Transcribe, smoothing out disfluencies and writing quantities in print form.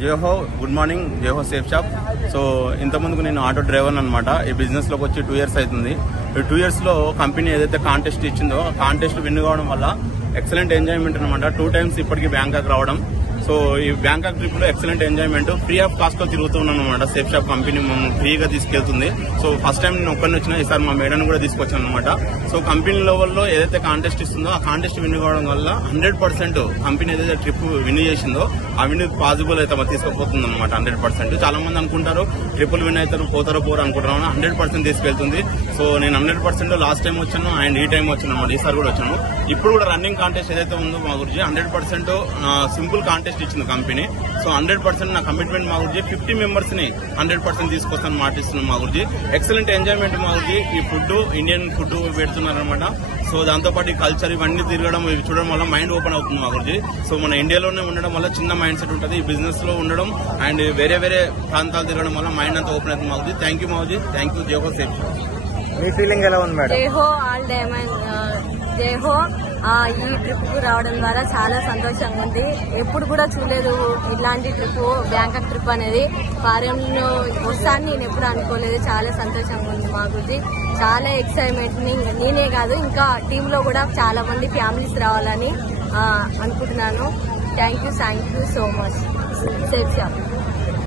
జేహో good morning, జేహో safe shop. So ఇంతకుముందుకు నేను ఆటో డ్రైవర్ అనమాట. ఈ బిజినెస్ లోకి వచ్చి 2 years అవుతుంది. ఈ 2 years లో కంపెనీ ఏదైతే కాంటెస్ట్ ఇచ్చిందో కాంటెస్ట్ విన్ కావడం వల్ల ఎక్సలెంట్ ఎంజాయ్మెంట్ అనమాట. 2 times ఇప్పటికి బ్యాంకాక్ రావడం. సో ఈ బ్యాంకాక్ ట్రిప్ లో excellent enjoyment, free of cost లో తిరుగుతున్నాను అనమాట. సేఫ్ షాప్ కంపెనీ మమ్మల్ని ఫ్రీగా తీసుకెళ్తుంది. సో ఫస్ట్ టైం నేను ఒక్కరిని వచ్చినా, ఈసారి మా మేడం కూడా తీసుకొచ్చాను అనమాట. సో కంపెనీ లెవెల్లో ఏదైతే కాంటెస్ట్ ఇస్తుందో ఆ కాంటెస్ట్ విన్ కావడం వల్ల 100% కంపెనీ ఏదైతే ట్రిప్ విన్ చేసిందో ఆ విన్ పాసిబుల్ అయితే తీసుకుపోతుంది అనమాట. 100%. చాలా మంది అనుకుంటారు ట్రిపుల్ విన్ అవుతారు, పోతారో పోరు అనుకుంటున్నాను. 100% తీసుకెళ్తుంది. సో నేను 100% లాస్ట్ టైం వచ్చాను అండ్ ఈ టైం వచ్చాను అనమాట. ఈసారి కూడా వచ్చాను. ఇప్పుడు కూడా రన్నింగ్ కాంటెస్ట్ ఏదైతే ఉందో మా గురించి 100% సింపుల్ కాంటెస్ట్ ఇచ్చింది కంపెనీ. సో 100% నా కమిట్మెంట్ మా గురించి 50 members ని 100% తీసుకొస్తాను మాటిస్తున్నాను మా గురించి. ఎక్సలెంట్ ఎంజాయ్మెంట్ మా గురించి. ఈ ఫుడ్ ఇండియన్ ఫుడ్ పెడుతున్నారనమాట. సో దాంతోపాటు ఈ కల్చర్ ఇవన్నీ తిరగడం, ఇవి చూడడం వల్ల మైండ్ ఓపెన్ అవుతుంది మా గురించి. సో మన ఇండియాలోనే ఉండడం వల్ల చిన్న మైండ్ సెట్ ఉంటుంది. ఈ బిజినెస్ లో ఉండడం అండ్ వేరే వేరే ప్రాంతాలు తిరగడం వల్ల మైండ్ అంతా ఓపెన్ అవుతుంది మా గురించి. థ్యాంక్ యూ మావుజీ, థ్యాంక్ యూ. జేహో సేఫ్. మీ ఫీలింగ్ ఎలా ఉంది మేడం? జేహో ఆల్ డైమండ్, జేహో ఈ ట్రిప్ కు రావడం ద్వారా చాలా సంతోషంగా ఉంది. ఎప్పుడు కూడా చూడలేదు ఇలాంటి ట్రిప్, బ్యాంకాక్ ట్రిప్ అనేది. ఫారెన్ లో వస్తాను నేను ఎప్పుడు అనుకోలేదు. చాలా సంతోషంగా ఉంది మా గురించి. చాలా ఎక్సైట్మెంట్. నేనే కాదు, ఇంకా టీమ్ లో కూడా చాలా మంది ఫ్యామిలీస్ రావాలని అనుకుంటున్నాను. Thank you so much. Safe shop.